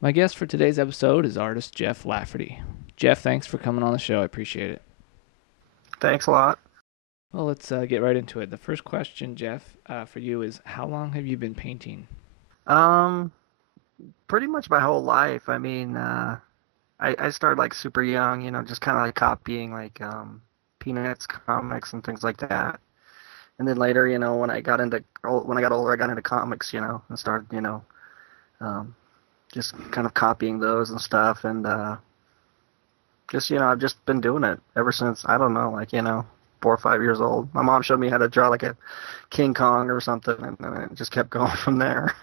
My guest for today's episode is artist Jeff Lafferty. Jeff, thanks for coming on the show. I appreciate it. Thanks a lot. Well, let's get right into it. The first question, Jeff, for you is how long have you been painting? Um, Pretty much my whole life. I started like super young, just kind of like copying like Peanuts comics and things like that. And then later, when I got older, I got into comics, and started, um, just kind of copying those and stuff. And just, I've just been doing it ever since, I don't know, like, 4 or 5 years old. My mom showed me how to draw like a King Kong or something, and then it just kept going from there.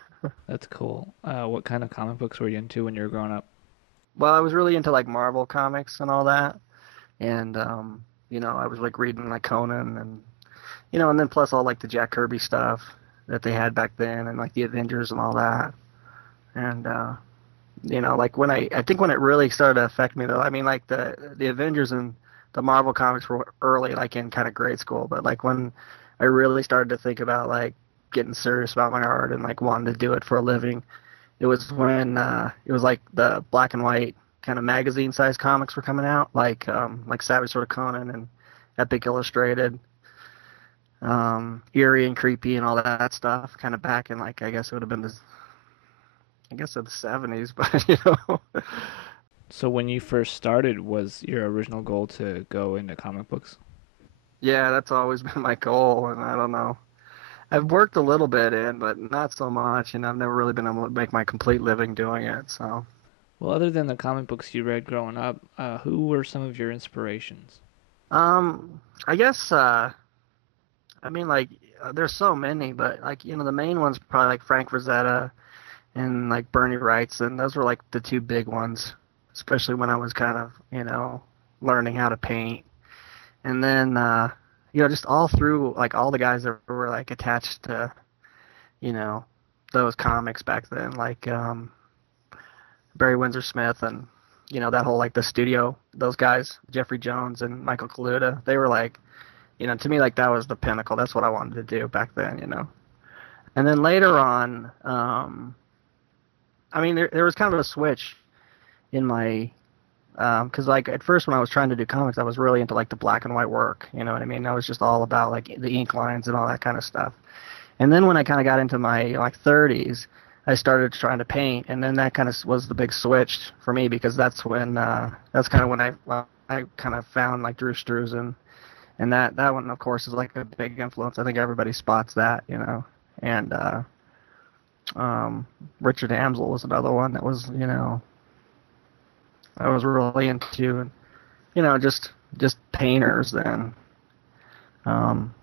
That's cool. What kind of comic books were you into when you were growing up? Well, I was really into like Marvel comics and all that, and I was like reading like Conan and and then plus all like the Jack Kirby stuff that they had back then, and like the Avengers and all that. And like I think when it really started to affect me though, I mean like the Avengers and the Marvel comics were early, like in kind of grade school, but like when I really started to think about like getting serious about my art and like wanting to do it for a living, it was when it was like the black and white kind of magazine sized comics were coming out, like Savage Sort of Conan and Epic Illustrated, eerie and creepy and all that stuff. Kind of back in like I guess it would have been I guess in the 70s, but So, when you first started, was your original goal to go into comic books? yeah, that's always been my goal, and I don't know. I've worked a little bit in, but not so much, and I've never really been able to make my complete living doing it. So, Well, other than the comic books you read growing up, who were some of your inspirations? I guess I mean like there's so many, but like the main ones probably like Frank Frazetta and like Bernie Wright's, and those were like the two big ones, especially when I was kind of learning how to paint. And then just all through like all the guys that were like attached to you know those comics back then, like Barry Windsor Smith and that whole like the studio, those guys, Jeffrey Jones and Michael Kaluta, they were like to me like that was the pinnacle. That's what I wanted to do back then. And then later on, I mean there was kind of a switch in my because like at first when I was trying to do comics, I was really into like the black and white work. You know what I mean? I was just all about like the ink lines and all that kind of stuff. And then when I kind of got into my like 30s, I started trying to paint, and then that kind of was the big switch for me because that's kind of when I kind of found like Drew Struzan, and that one of course is like a big influence. I think everybody spots that. And Richard Amsel was another one that was I was really into, and just painters then. Um,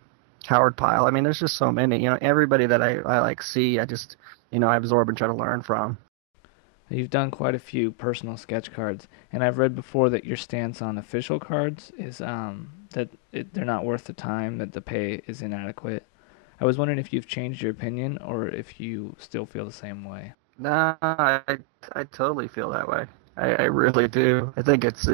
Howard Pyle. I mean, there's just so many. Everybody that I like see, I just I absorb and try to learn from. You've done quite a few personal sketch cards, and I've read before that your stance on official cards is they're not worth the time, that the pay is inadequate. I was wondering if you've changed your opinion or if you still feel the same way. Nah, I totally feel that way. I really do. I think it's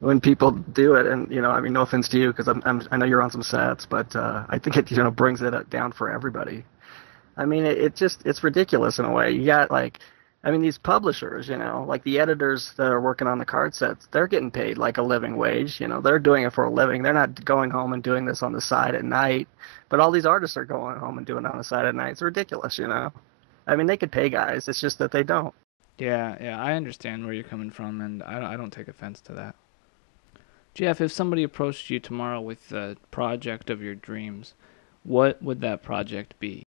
when people do it, and I mean, no offense to you because I know you're on some sets, but I think it brings it down for everybody. I mean, it just it's ridiculous in a way. You got like, I mean, these publishers, like the editors that are working on the card sets, they're getting paid like a living wage. They're doing it for a living. They're not going home and doing this on the side at night. But all these artists are going home and doing it on the side at night. It's ridiculous. I mean, they could pay guys. It's just that they don't. Yeah, yeah, I understand where you're coming from, and I don't take offense to that. Jeff, if somebody approached you tomorrow with the project of your dreams, what would that project be?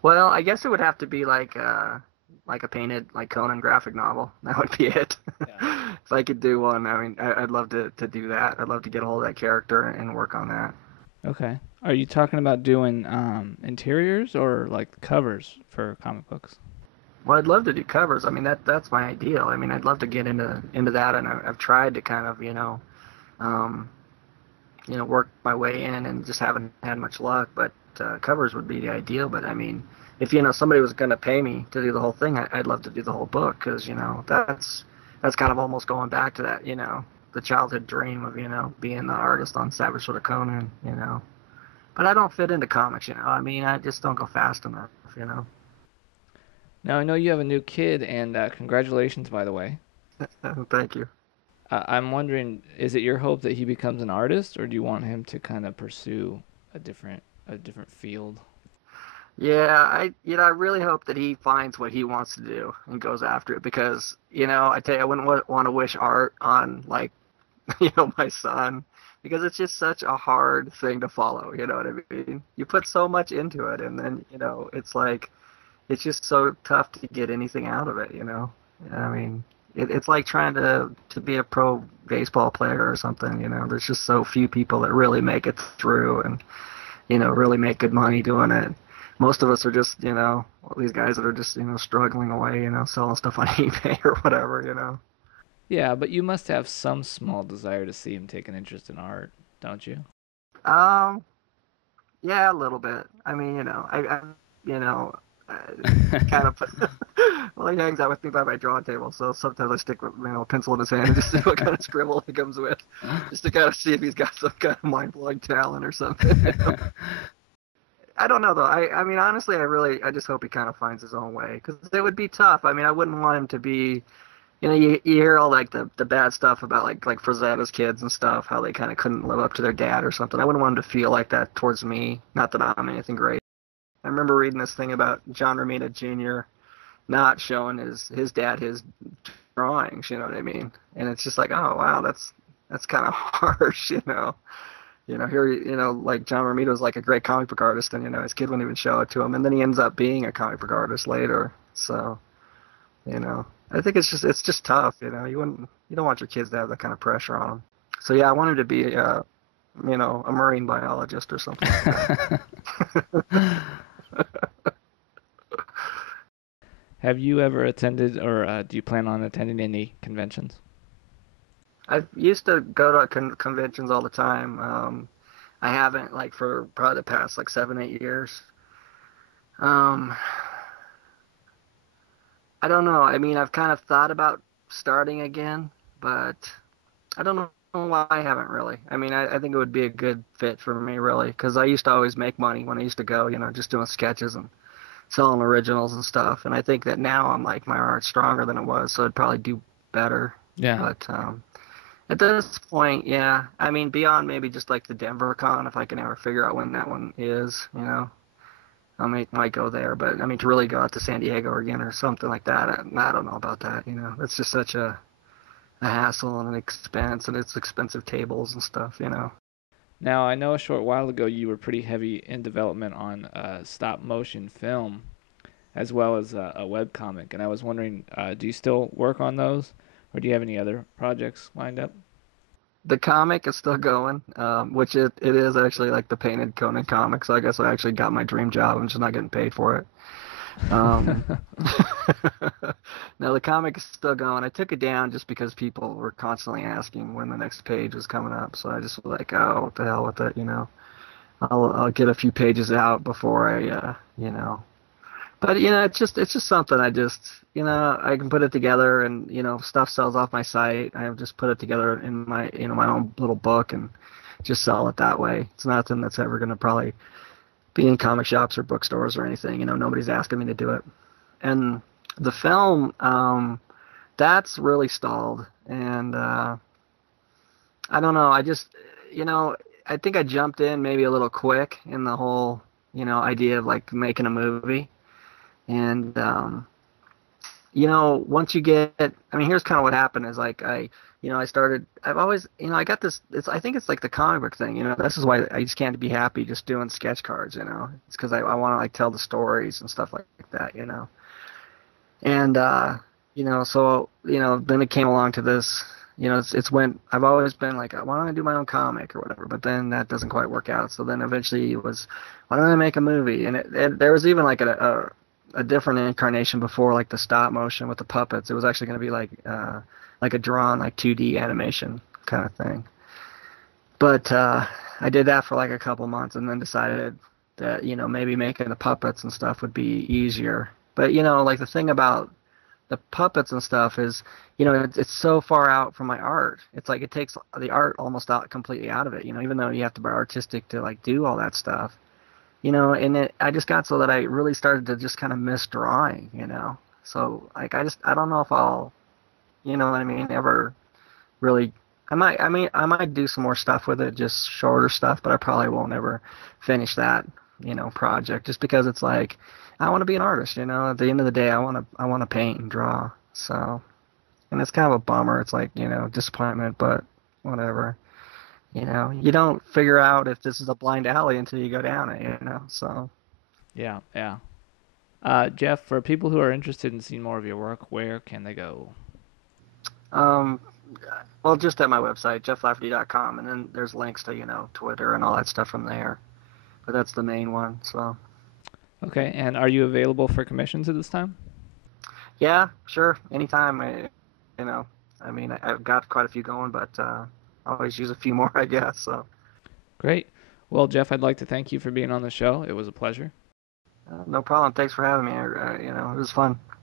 Well, I guess it would have to be like a painted like Conan graphic novel. That would be it. Yeah. If I could do one, I mean, I'd love to do that. I'd love to get a hold of that character and work on that. Okay. Are you talking about doing interiors or like covers for comic books? Well, I'd love to do covers. I mean, that's my ideal. I mean, I'd love to get into that, and I've tried to kind of um, work my way in, and just haven't had much luck. But covers would be the ideal. But I mean, if somebody was going to pay me to do the whole thing, I'd love to do the whole book because that's kind of almost going back to that the childhood dream of being the artist on Savage Sort of Conan. But I don't fit into comics. I mean, I just don't go fast enough. Now I know you have a new kid, and congratulations, by the way. Thank you. I'm wondering, is it your hope that he becomes an artist, or do you want him to kind of pursue a different field? Yeah, I really hope that he finds what he wants to do and goes after it because, I tell you, I wouldn't want to wish art on like, my son because it's just such a hard thing to follow, you know what I mean? You put so much into it and then, it's like it's just so tough to get anything out of it. I mean, it's like trying to be a pro baseball player or something. There's just so few people that really make it through and really make good money doing it. Most of us are just, these guys that are just, struggling away, selling stuff on eBay or whatever. Yeah, but you must have some small desire to see him take an interest in art, don't you? Um, yeah, a little bit. I mean, you know, uh, kind of, well, he hangs out with me by my drawing table, so sometimes I stick with, a pencil in his hand and just see what kind of scribble he comes with, just to kind of see if he's got some kind of mind-blowing talent or something. I don't know though. I mean, honestly, I just hope he kind of finds his own way because it would be tough. I mean, I wouldn't want him to be, you hear all like the bad stuff about like Frazetta's kids and stuff, how they kind of couldn't live up to their dad or something. I wouldn't want him to feel like that towards me. Not that I'm anything great. I remember reading this thing about John Romita Jr. not showing his dad his drawings. You know what I mean? And it's just like, oh wow, that's kind of harsh. Here, like John Romito's like a great comic book artist, and his kid wouldn't even show it to him, and then he ends up being a comic book artist later. So, I think it's just tough. You don't want your kids to have that kind of pressure on them. So yeah, I want him to be, a marine biologist or something like that. Have you ever attended, or do you plan on attending any conventions? I used to go to conventions all the time. I haven't like for probably the past like 7, 8 years. Um, I don't know. I mean, I've kind of thought about starting again, but I don't know why I haven't really. I mean, I think it would be a good fit for me, really, because I used to always make money when I used to go, just doing sketches and selling originals and stuff. And I think that now I'm like my art's stronger than it was, so it'd probably do better. Yeah. But at this point, yeah, I mean, beyond maybe just like the Denver con, if I can ever figure out when that one is, I might go there. But I mean, to really go out to San Diego again or something like that, I don't know about that. It's just such a hassle and an expense, and it's expensive tables and stuff. Now, I know a short while ago you were pretty heavy in development on stop motion film as well as a web comic, and I was wondering, do you still work on those, or do you have any other projects lined up? The comic is still going, which it is actually like the painted Conan comic. So I guess I actually got my dream job. I'm just not getting paid for it. Um, no, the comic is still going. I took it down just because people were constantly asking when the next page was coming up. So I just was like, oh, what the hell with it. I'll get a few pages out before I. But it's just something I can put it together and stuff sells off my site. I just put it together in my own little book and just sell it that way. It's nothing that's ever gonna probably be in comic shops or bookstores or anything. Nobody's asking me to do it. And the film, that's really stalled. And I don't know. I just you know I think I jumped in maybe a little quick in the whole idea of like making a movie. And once you get, I mean, here's kind of what happened is like I've always, I got this, I think it's like the comic book thing, this is why I just can't be happy just doing sketch cards. It's because I want to like tell the stories and stuff like that. And, so, then it came along to this, it's when I've always been like, why don't I do my own comic or whatever, but then that doesn't quite work out. So then eventually it was, why don't I make a movie? And there was even like a different incarnation before, like the stop motion with the puppets. It was actually going to be like a drawn like 2D animation kind of thing. But I did that for like a couple months and then decided that maybe making the puppets and stuff would be easier. But like the thing about the puppets and stuff is it's so far out from my art. It's like it takes the art almost out completely out of it. Even though you have to be artistic to like do all that stuff. and I just got so that I really started to just kind of miss drawing. So like I don't know if I'll, you know what I mean, ever really. I might do some more stuff with it, just shorter stuff, but I probably won't ever finish that project just because it's like I want to be an artist. At the end of the day, I want to paint and draw. So, and it's kind of a bummer. It's like disappointment, but whatever. You don't figure out if this is a blind alley until you go down it. So, Yeah, yeah. Jeff, for people who are interested in seeing more of your work, where can they go? um, well, just at my website, jefflafferty.com, and then there's links to Twitter and all that stuff from there. But that's the main one. So, Okay, and are you available for commissions at this time? yeah, sure, anytime. You know, I've got quite a few going, but I always use a few more, I guess. So, Great. Well, Jeff, I'd like to thank you for being on the show. It was a pleasure. no problem. Thanks for having me. It was fun.